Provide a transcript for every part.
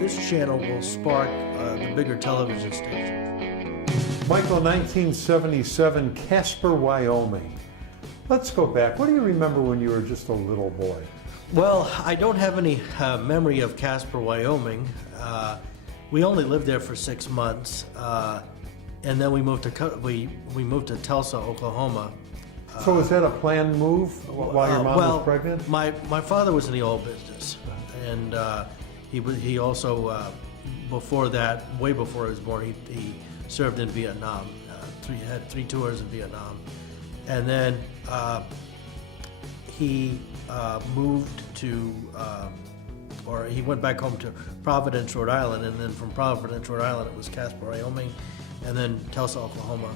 this channel will spark the bigger television stations. Michael, 1977, Casper, Wyoming. Let's go back. What do you remember when you were just a little boy? Well, I don't have any memory of Casper, Wyoming. We only lived there for 6 months, and then we moved to Tulsa, Oklahoma. So was that a planned move while your mom was pregnant? My father was in the oil business, and he also before that, way before I was born, he served in Vietnam. Had 3 tours in Vietnam, and then he moved to, or he went back home to Providence, Rhode Island, and then from Providence, Rhode Island, it was Casper, Wyoming, and then Tulsa, Oklahoma.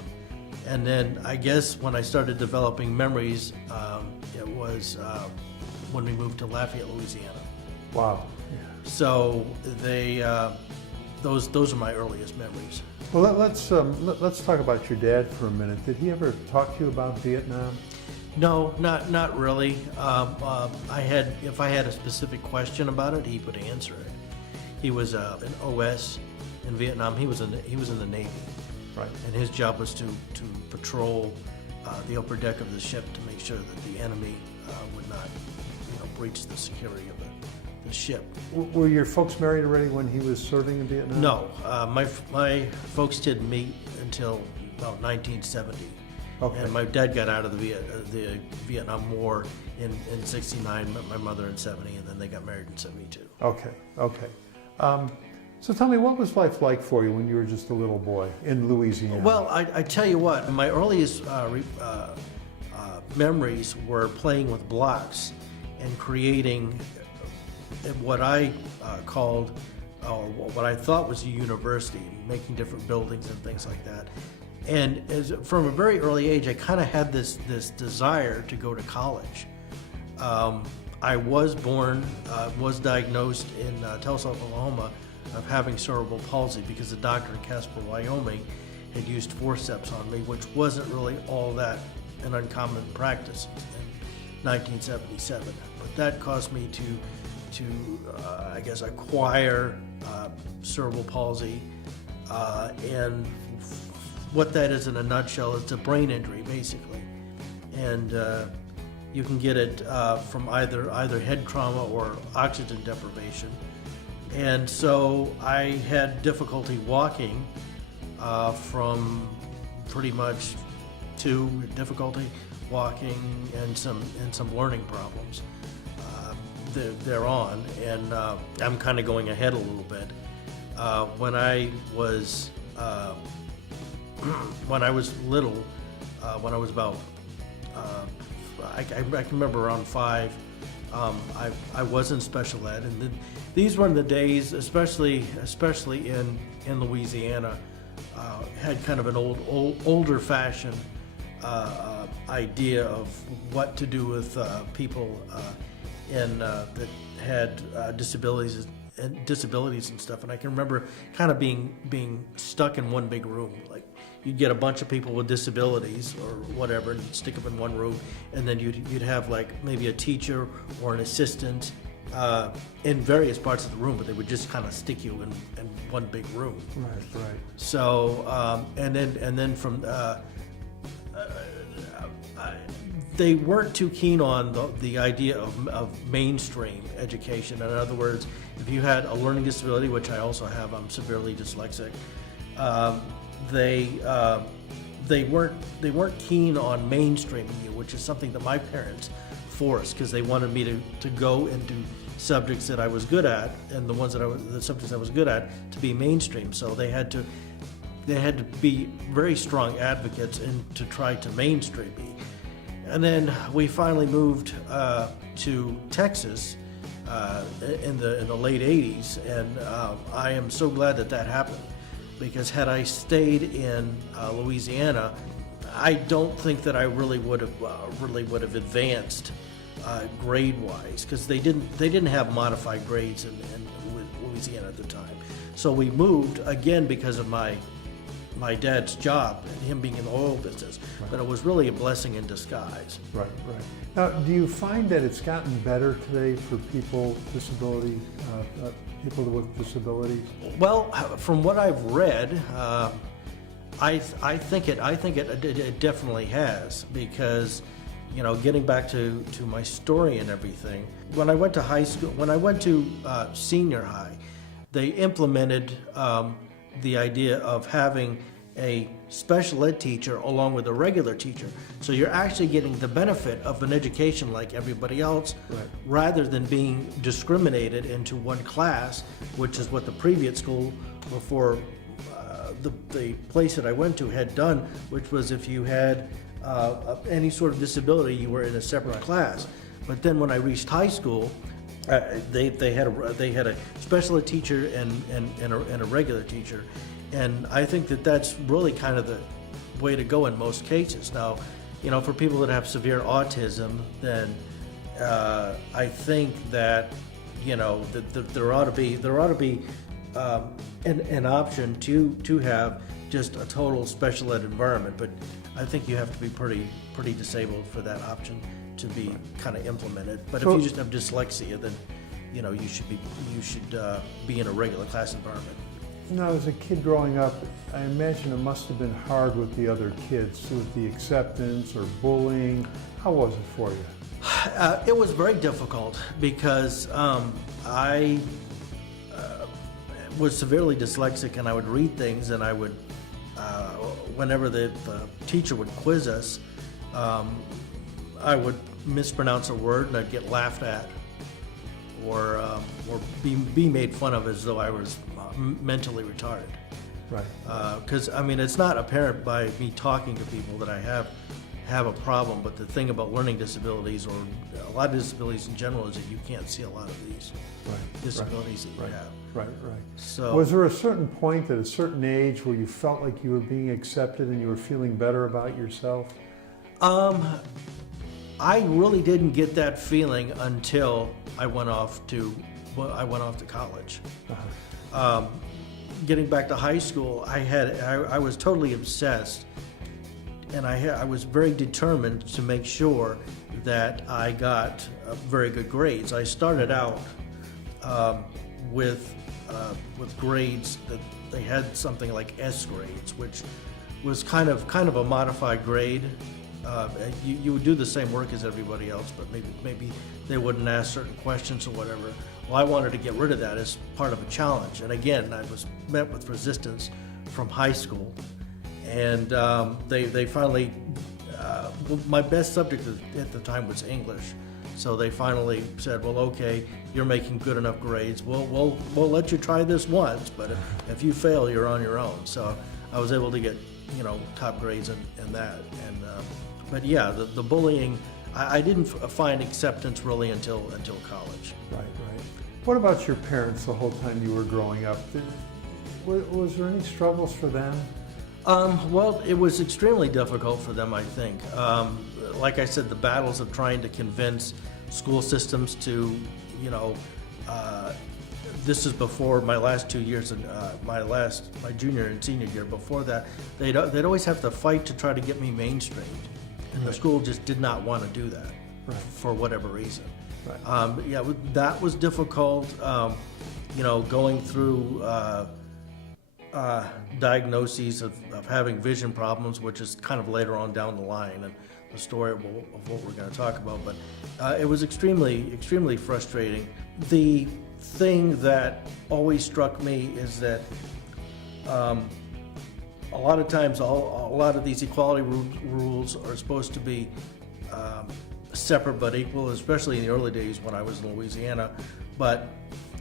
And then I guess when I started developing memories, it was when we moved to Lafayette, Louisiana. Wow. So those are my earliest memories. Well, let's talk about your dad for a minute. Did he ever talk to you about Vietnam? No, not really. If I had a specific question about it, he would answer it. He was an OS in Vietnam. He was in the Navy, right? And his job was to patrol the upper deck of the ship to make sure that the enemy would not, breach the security of the ship. Were your folks married already when he was serving in Vietnam? No, my folks didn't meet until about 1970. Okay. And my dad got out of the Vietnam War in '69, met my mother in '70, and then they got married in '72. Okay. So tell me, what was life like for you when you were just a little boy in Louisiana? Well, I tell you what, my earliest memories were playing with blocks and creating what I called, or what I thought was a university, making different buildings and things like that. And from a very early age, I kind of had this desire to go to college. I was diagnosed in Tulsa, Oklahoma, of having cerebral palsy because the doctor in Casper, Wyoming, had used forceps on me, which wasn't really all that an uncommon practice in 1977. But that caused me to I guess, acquire cerebral palsy, and what that is in a nutshell, it's a brain injury basically, and you can get it from either head trauma or oxygen deprivation. And so I had difficulty walking from pretty much to difficulty walking and some learning problems thereon, and I'm kind of going ahead a little bit. When I was little, when I was about, I can remember around 5, I was in special ed, and these were the days, especially in Louisiana, had kind of an older fashioned idea of what to do with people that had disabilities and stuff. And I can remember kind of being stuck in one big room. Like, you'd get a bunch of people with disabilities or whatever and you'd stick them in one room, and then you'd have like maybe a teacher or an assistant in various parts of the room, but they would just kind of stick you in one big room. Right. So and then from they weren't too keen on the idea of mainstream education. In other words, if you had a learning disability, which I also have, I'm severely dyslexic, they weren't keen on mainstreaming you, which is something that my parents forced, because they wanted me to go into subjects that I was good at, and the subjects I was good at to be mainstream. So they had to be very strong advocates and to try to mainstream me. And then we finally moved to Texas in the late '80s, and I am so glad that happened, because had I stayed in Louisiana, I don't think that I really would have advanced grade-wise, because they didn't have modified grades in Louisiana at the time. So we moved again because of my my dad's job, and him being in the oil business, but it was really a blessing in disguise. Right, right. Now, do you find that it's gotten better today for people with disabilities? Well, from what I've read, I think it definitely has, because, you know, getting back to my story and everything, when I went to high school, when I went to senior high, they implemented the idea of having a special ed teacher along with a regular teacher. So you're actually getting the benefit of an education like everybody else, right, rather than being discriminated into one class, which is what the previous school before the place that I went to had done, which was if you had any sort of disability, you were in a separate class. But then when I reached high school, they had a special ed teacher and a regular teacher, and I think that that's really kind of the way to go in most cases. Now, you know, for people that have severe autism, then I think that, you know, that there ought to be an option to have just a total special ed environment, but I think you have to be pretty disabled for that option to be kind of implemented. But if you just have dyslexia, then, you know, you should be in a regular class environment. Now, as a kid growing up, I imagine it must have been hard with the other kids, with the acceptance or bullying. How was it for you? It was very difficult because I was severely dyslexic, and I would read things, and I would, whenever the teacher would quiz us, I would mispronounce a word and I'd get laughed at, or be made fun of as though I was mentally retarded. Right. Because I mean, it's not apparent by me talking to people that I have a problem, but the thing about learning disabilities, or a lot of disabilities in general, is that you can't see a lot of these disabilities that you have. Right, right. So, was there a certain point at a certain age where you felt like you were being accepted and you were feeling better about yourself? I really didn't get that feeling until I went off to college. Uh-huh. Getting back to high school, I was totally obsessed, and I was very determined to make sure that I got very good grades. I started out with grades that they had something like S grades, which was kind of a modified grade. You would do the same work as everybody else, but maybe they wouldn't ask certain questions or whatever. Well, I wanted to get rid of that as part of a challenge, and again, I was met with resistance from high school, and they finally. My best subject at the time was English, so they finally said, "Well, okay, you're making good enough grades. We'll let you try this once, but if you fail, you're on your own." So I was able to get, you know, top grades in that, and but yeah, the bullying, I didn't find acceptance really until college. Right, right. What about your parents the whole time you were growing up? Was there any struggles for them? Well, it was extremely difficult for them, I think. Like I said, the battles of trying to convince school systems to, you know, this is before my last 2 years, my junior and senior year. Before that, they'd always have to fight to try to get me mainstreamed, and the school just did not want to do that, for whatever reason. Right. Yeah, that was difficult. You know, going through diagnoses of having vision problems, which is kind of later on down the line, and the story of what we're going to talk about. But it was extremely frustrating. The thing that always struck me is that a lot of times, a lot of these equality rules are supposed to be separate but equal, especially in the early days when I was in Louisiana. But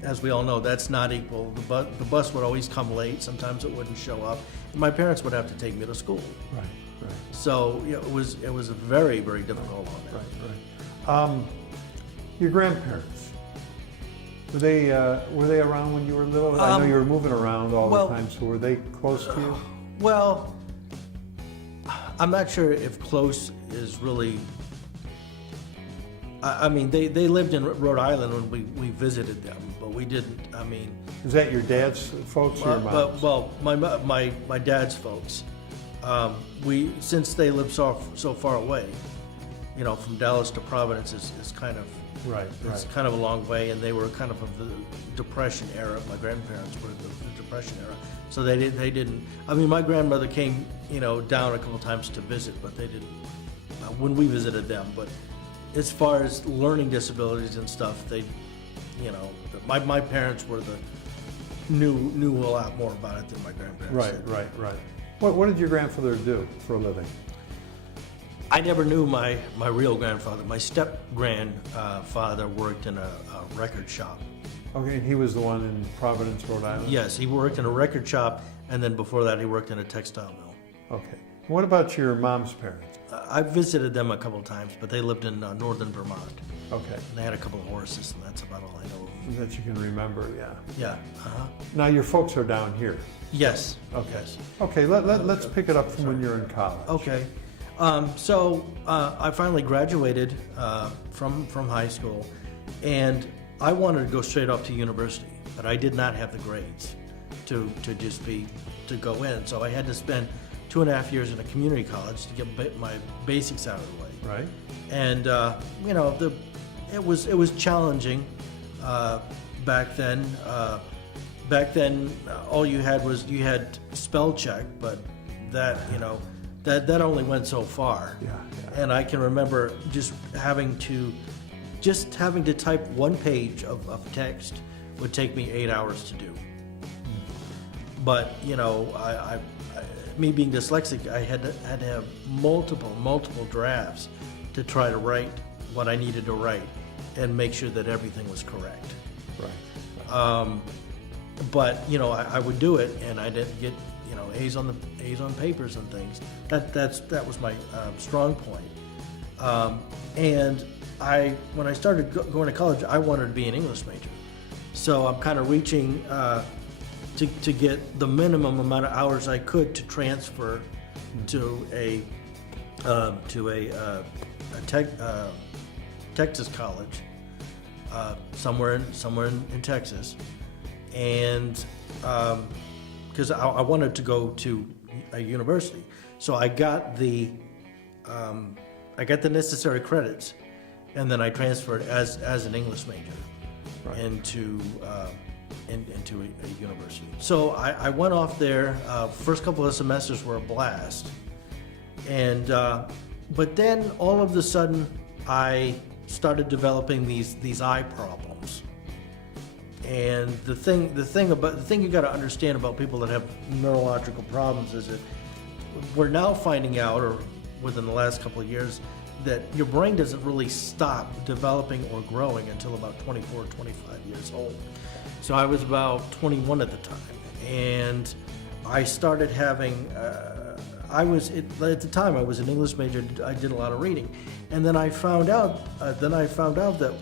as we all know, that's not equal. The bus would always come late. Sometimes it wouldn't show up. And my parents would have to take me to school. Right, right. So yeah, it was very difficult on that. Right. Your grandparents, were they around when you were little? I know you were moving around all the time. So were they close to you? Well, I'm not sure if close is really. I mean, they lived in Rhode Island when we visited them, but we didn't, I mean. Is that your dad's folks or your mom's? Well, my dad's folks. Since they live so far away, you know, from Dallas to Providence is kind of, right. kind of a long way, and they were kind of the Depression era. My grandparents were the Depression era, so they didn't. I mean, my grandmother came, you know, down a couple times to visit, but they didn't when we visited them. But as far as learning disabilities and stuff, they, you know, my parents were knew a lot more about it than my grandparents did. Right. What did your grandfather do for a living? I never knew my real grandfather. My step-grandfather worked in a record shop. Okay, and he was the one in Providence, Rhode Island? Yes, he worked in a record shop, and then before that he worked in a textile mill. Okay. What about your mom's parents? I visited them a couple of times, but they lived in northern Vermont. Okay. And they had a couple of horses, and that's about all I know of them. That you can remember, yeah. Yeah, uh-huh. Now your folks are down here? Yes. Okay. Yes. Okay, let's pick it up from when you're in college. Okay. So I finally graduated from high school, and I wanted to go straight up to university, but I did not have the grades to go in. So I had to spend 2.5 years in a community college to get my basics out of the way. Right. And you know, it was challenging back then. Back then, all you had spell check, but that, you know, that only went so far. Yeah. And I can remember just having to type one page of text would take me 8 hours to do. But you know, I me being dyslexic, I had to have multiple drafts to try to write what I needed to write and make sure that everything was correct. Right. But you know, I would do it, and I didn't get, you know, A's on papers and things. That was my strong point. And when I started going to college, I wanted to be an English major. So I'm kind of reaching to get the minimum amount of hours I could to transfer to a Texas college, somewhere in Texas, and because I wanted to go to a university, so I got the necessary credits, and then I transferred as an English major into a university. So I went off there. First couple of semesters were a blast, and but then all of a sudden I started developing these eye problems. And the thing you got to understand about people that have neurological problems is that we're now finding out, or within the last couple of years, that your brain doesn't really stop developing or growing until about 24, 25 years old. So I was about 21 at the time, and I started having, at the time I was an English major, I did a lot of reading. And then I found out that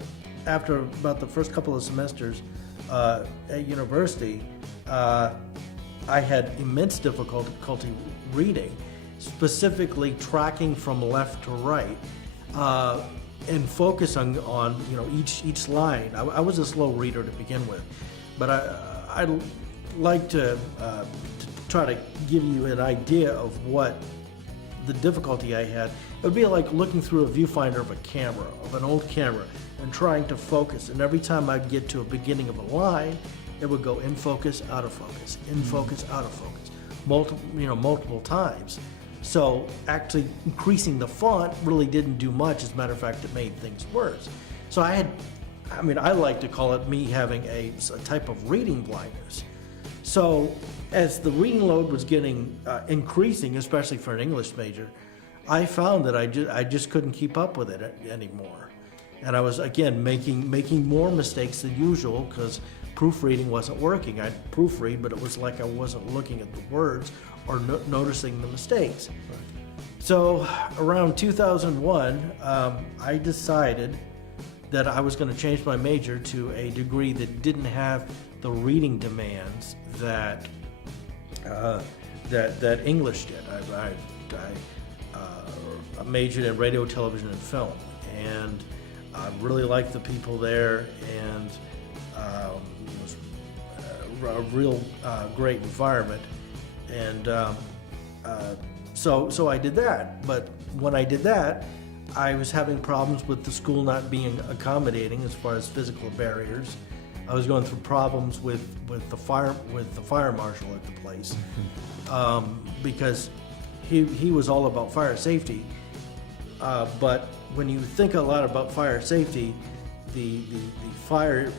after about the first couple of semesters at university, I had immense difficulty reading, specifically tracking from left to right, and focus on you know, each line. I was a slow reader to begin with, but I'd like to try to give you an idea of what the difficulty I had. It would be like looking through a viewfinder of an old camera, and trying to focus. And every time I'd get to a beginning of a line, it would go in focus, out of focus, in focus, out of focus, multiple times. So actually increasing the font really didn't do much. As a matter of fact, it made things worse. So I like to call it me having a type of reading blindness. So as the reading load was getting increasing, especially for an English major, I found that I just couldn't keep up with it anymore. And I was, again, making more mistakes than usual because proofreading wasn't working. I'd proofread, but it was like I wasn't looking at the words or noticing the mistakes. Right. So around 2001, I decided that I was going to change my major to a degree that didn't have the reading demands that English did. I majored in radio, television, and film, and I really liked the people there, and it was a real great environment. And so I did that. But when I did that, I was having problems with the school not being accommodating as far as physical barriers. I was going through problems with the fire marshal at the place, because he was all about fire safety. But when you think a lot about fire safety, the fire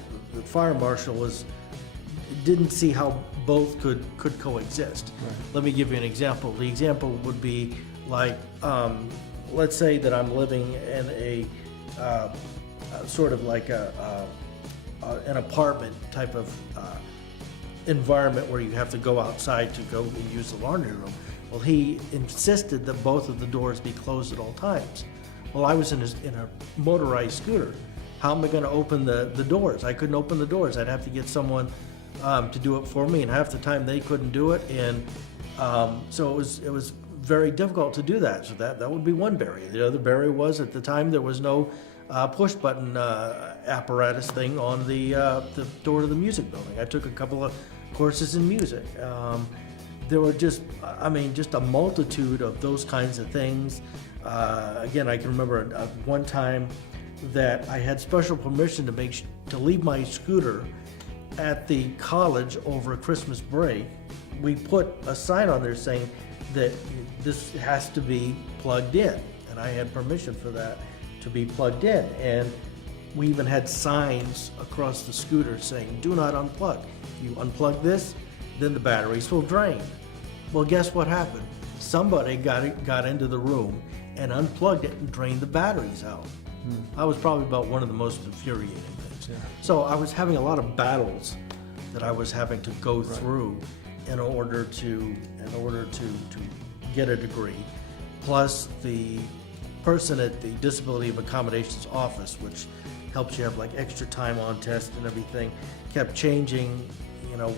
marshal didn't see how both could coexist. Right. Let me give you an example. The example would be like, let's say that I'm living in a sort of like an apartment type of environment where you have to go outside to go and use the laundry room. Well, he insisted that both of the doors be closed at all times. Well, I was in a motorized scooter. How am I going to open the doors? I couldn't open the doors. I'd have to get someone to do it for me, and half the time they couldn't do it, and so it was very difficult to do that. So that would be one barrier. The other barrier was, at the time, there was no push button apparatus thing on the door to the music building. I took a couple of courses in music. There were just a multitude of those kinds of things. Again, I can remember one time that I had special permission to leave my scooter at the college over Christmas break. We put a sign on there saying that this has to be plugged in, and I had permission for that to be plugged in. And we even had signs across the scooter saying, "Do not unplug. If you unplug this, then the batteries will drain." Well, guess what happened? Somebody got into the room and unplugged it and drained the batteries out. That was probably about one of the most infuriating things. Yeah. So I was having a lot of battles that I was having to go Right. through in order to get a degree. Plus, the person at the Disability Accommodations Office, which helps you have like extra time on test and everything, kept changing,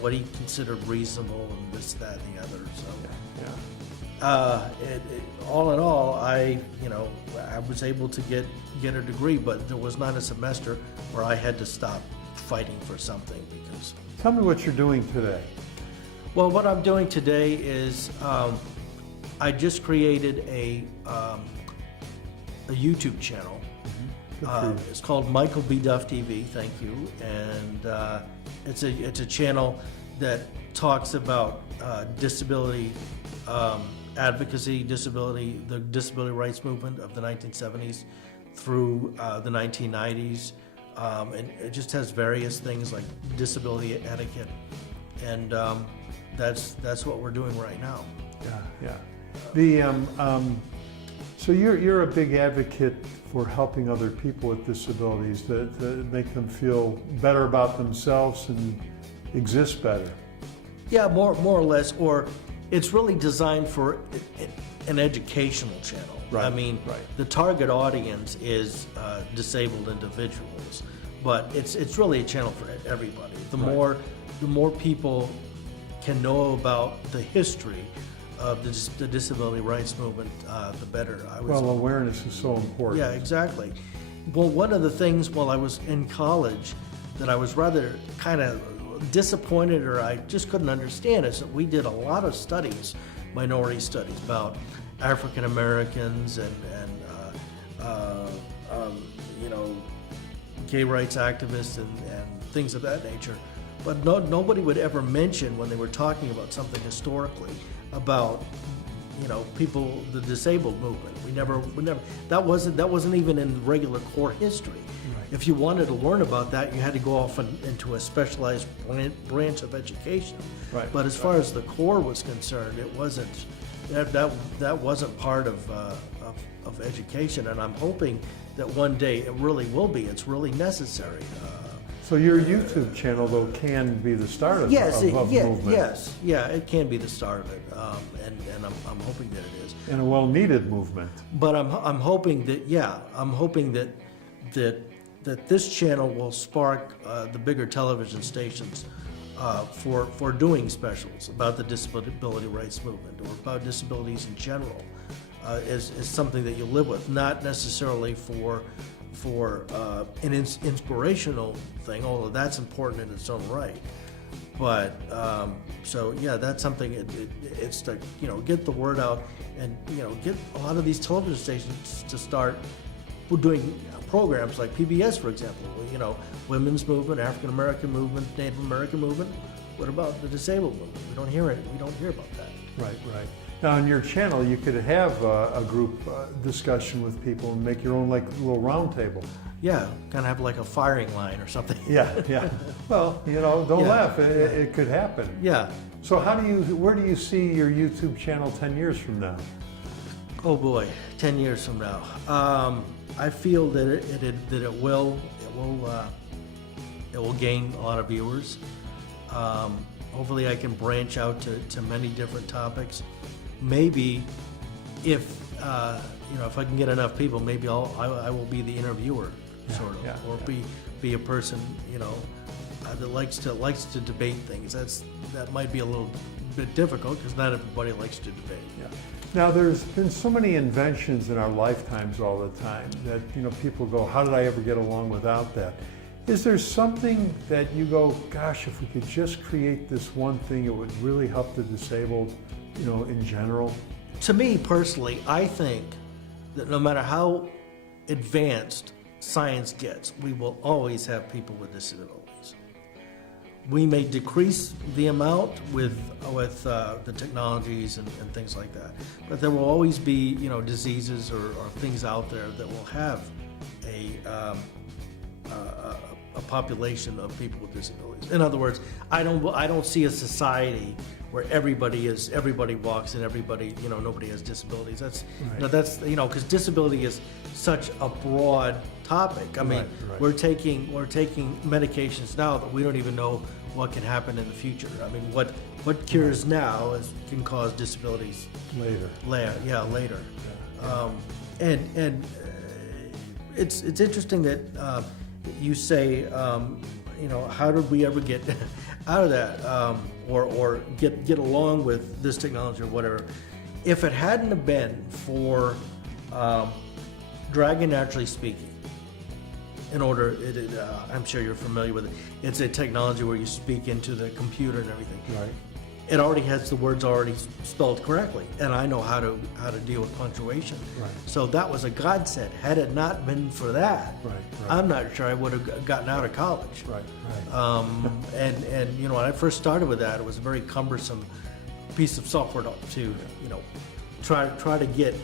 what he considered reasonable and this, that, and the other. So, all in all, I was able to get a degree, but there was not a semester where I had to stop fighting for something because. Tell me what you're doing today. Well, what I'm doing today is I just created a YouTube channel. Good for you. It's called Michael B. Duff TV. Thank you, and it's a channel that talks about disability advocacy, the disability rights movement of the 1970s through the 1990s, and it just has various things like disability etiquette, and that's what we're doing right now. Yeah. So you're a big advocate for helping other people with disabilities to make them feel better about themselves and exist better. Yeah, more or less, or it's really designed for an educational channel. Right, I mean, right. The target audience is disabled individuals, but it's really a channel for everybody. The more people can know about the history of the disability rights movement, the better. Awareness is so important. Yeah, exactly. Well, one of the things while I was in college that I was rather kind of disappointed, or I just couldn't understand, is that we did a lot of studies, minority studies, about African Americans and gay rights activists and things of that nature. But nobody would ever mention, when they were talking about something historically, about people, the disabled movement. We never. That wasn't even in regular core history. Right. If you wanted to learn about that, you had to go off into a specialized branch of education. Right. But as far as the core was concerned, it wasn't. That wasn't part of education, and I'm hoping that one day it really will be. It's really necessary. So your YouTube channel, though, can be the start of movement. Yes, it can be the start of it, and I'm hoping that it is. And a well-needed movement. But I'm hoping that this channel will spark the bigger television stations for doing specials about the disability rights movement or about disabilities in general, is something that you live with, not necessarily for for an inspirational thing, although that's important in its own right. But so yeah, that's something. It's to get the word out and get a lot of these television stations to start doing programs like PBS, for example. Women's movement, African American movement, Native American movement. What about the disabled movement? We don't hear it. We don't hear about that. Right. Now on your channel, you could have a group discussion with people and make your own like little round table. Yeah, kind of have like a firing line or something. Yeah. Well, don't laugh. It could happen. Yeah. So where do you see your YouTube channel 10 years from now? Oh boy, 10 years from now. I feel that it will gain a lot of viewers. Hopefully, I can branch out to many different topics. Maybe if I can get enough people, maybe I will be the interviewer, or be a person that likes to debate things. That might be a little bit difficult because not everybody likes to debate. Yeah. Now there's been so many inventions in our lifetimes all the time that people go, how did I ever get along without that? Is there something that you go, gosh, if we could just create this one thing, it would really help the disabled, in general? To me personally, I think that no matter how advanced science gets, we will always have people with disabilities. We may decrease the amount with the technologies and things like that, but there will always be diseases or things out there that will have a population of people with disabilities. In other words, I don't see a society where everybody walks and everybody nobody has disabilities. That's right. That's because disability is such a broad topic. I mean, right. we're taking medications now that we don't even know what can happen in the future. I mean, what cures now can cause disabilities later. Later. Yeah. And it's interesting that you say, how did we ever get out of that, or get along with this technology or whatever? If it hadn't have been for Dragon Naturally Speaking, I'm sure you're familiar with it. It's a technology where you speak into the computer and everything. Right. It already has the words already spelled correctly, and I know how to deal with punctuation. Right. So that was a godsend. Had it not been for that, Right. I'm not sure I would have gotten out of college. Right. And when I first started with that, it was a very cumbersome piece of software to try to get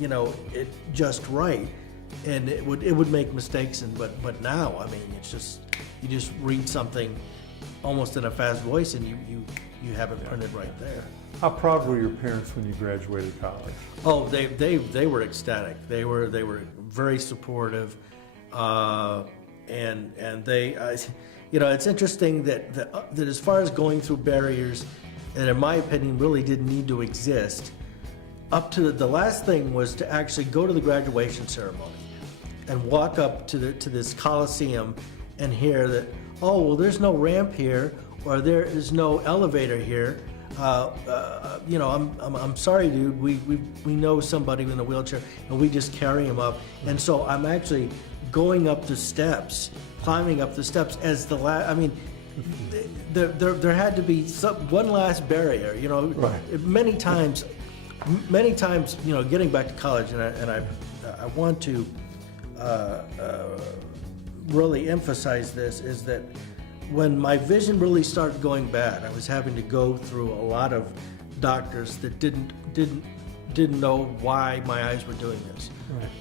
it just right, and it would make mistakes. But now, I mean, it's just you just read something almost in a fast voice, and you have it printed right there. How proud were your parents when you graduated college? Oh, they were ecstatic. They were very supportive, and they, it's interesting that as far as going through barriers, that in my opinion really didn't need to exist. Up to the last thing was to actually go to the graduation ceremony and walk up to this Coliseum and hear that, oh, well, there's no ramp here, or there is no elevator here. I'm sorry, dude. We know somebody in a wheelchair, and we just carry him up. And so I'm actually going up the steps, climbing up the steps as the last. I mean, there had to be one last barrier. Right. Many times, getting back to college, and I want to really emphasize this, is that when my vision really started going bad, I was having to go through a lot of doctors that didn't know why my eyes were doing this.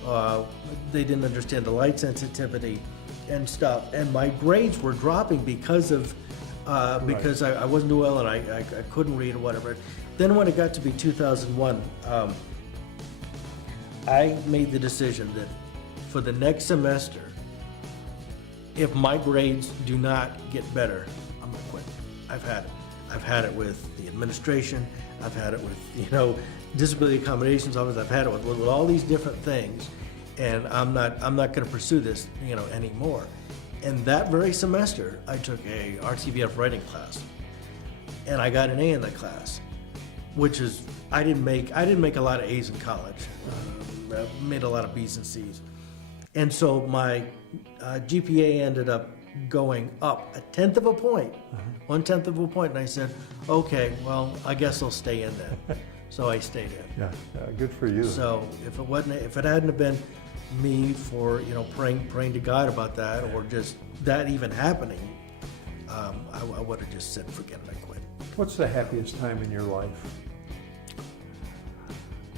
Right. They didn't understand the light sensitivity and stuff, and my grades were dropping because I wasn't doing well and I couldn't read or whatever. Then when it got to be 2001, I made the decision that for the next semester, if my grades do not get better, I'm gonna quit. I've had it. I've had it with the administration. I've had it with disability accommodations office. I've had it with all these different things, and I'm not going to pursue this anymore. And that very semester, I took a RTVF writing class, and I got an A in that class, which is I didn't make a lot of A's in college. I made a lot of B's and C's. And so my GPA ended up going up 1/10 of a point, 1/10 of a point, and I said, okay, well, I guess I'll stay in then. So I stayed in. Yeah, good for you. So if it hadn't have been me for praying to God about that, or just that even happening, I would have just said, forget it, I quit. What's the happiest time in your life?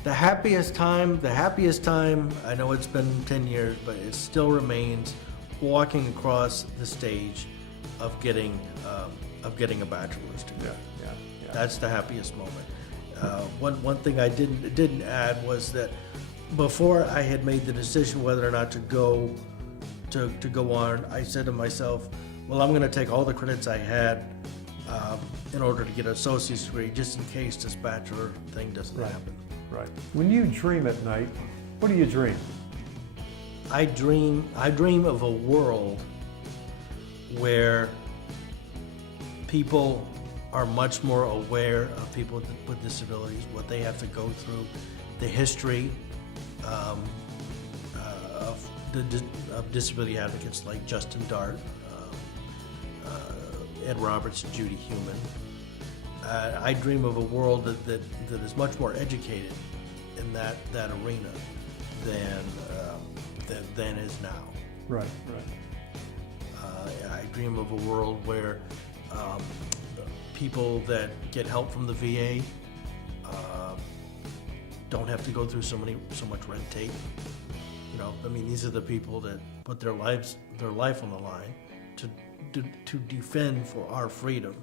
The happiest time, I know it's been 10 years, but it still remains walking across the stage of getting a bachelor's degree. Yeah. That's the happiest moment. One thing I didn't add was that before I had made the decision whether or not to go on, I said to myself, well, I'm going to take all the credits I had in order to get an associate's degree, just in case this bachelor thing doesn't happen. Right. When you dream at night, what do you dream? I dream of a world where people are much more aware of people with disabilities, what they have to go through, the history of disability advocates like Justin Dart, Ed Roberts, and Judy Heumann. I dream of a world that is much more educated in that arena than is now. Right. I dream of a world where people that get help from the VA don't have to go through so much red tape. These are the people that put their life on the line to defend for our freedom.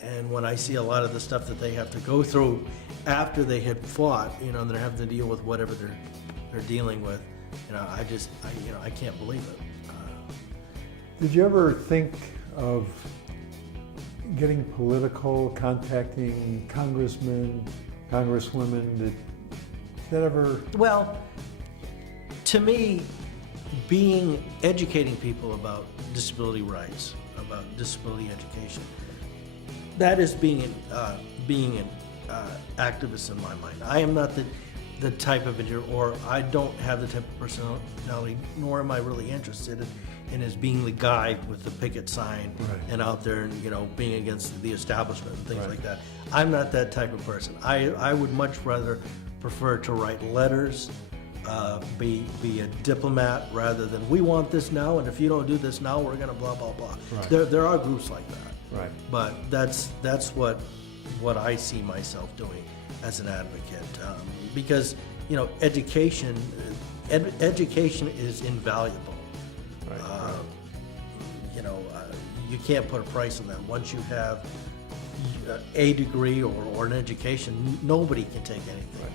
And when I see a lot of the stuff that they have to go through after they had fought, and they're having to deal with whatever they're dealing with, I can't believe it. Did you ever think of getting political, contacting congressmen, congresswomen? Did that ever? Well, to me, educating people about disability rights, about disability education, that is being an activist in my mind. I am not the type of individual, or I don't have the type of personality, nor am I really interested in as being the guy with the picket sign and out there and being against the establishment and things like that. I'm not that type of person. I would much rather prefer to write letters, be a diplomat, rather than we want this now, and if you don't do this now, we're gonna blah blah blah. Right. There are groups like that. Right. But that's what I see myself doing as an advocate, because education is invaluable. Right. You can't put a price on that. Once you have a degree or an education, nobody can take anything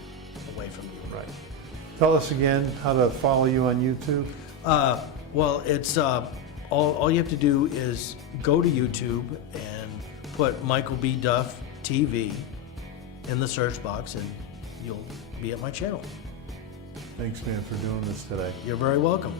away from you. Right. Tell us again how to follow you on YouTube. Well, it's all you have to do is go to YouTube and put Michael B. Duff TV in the search box, and you'll be at my channel. Thanks, man, for doing this today. You're very welcome.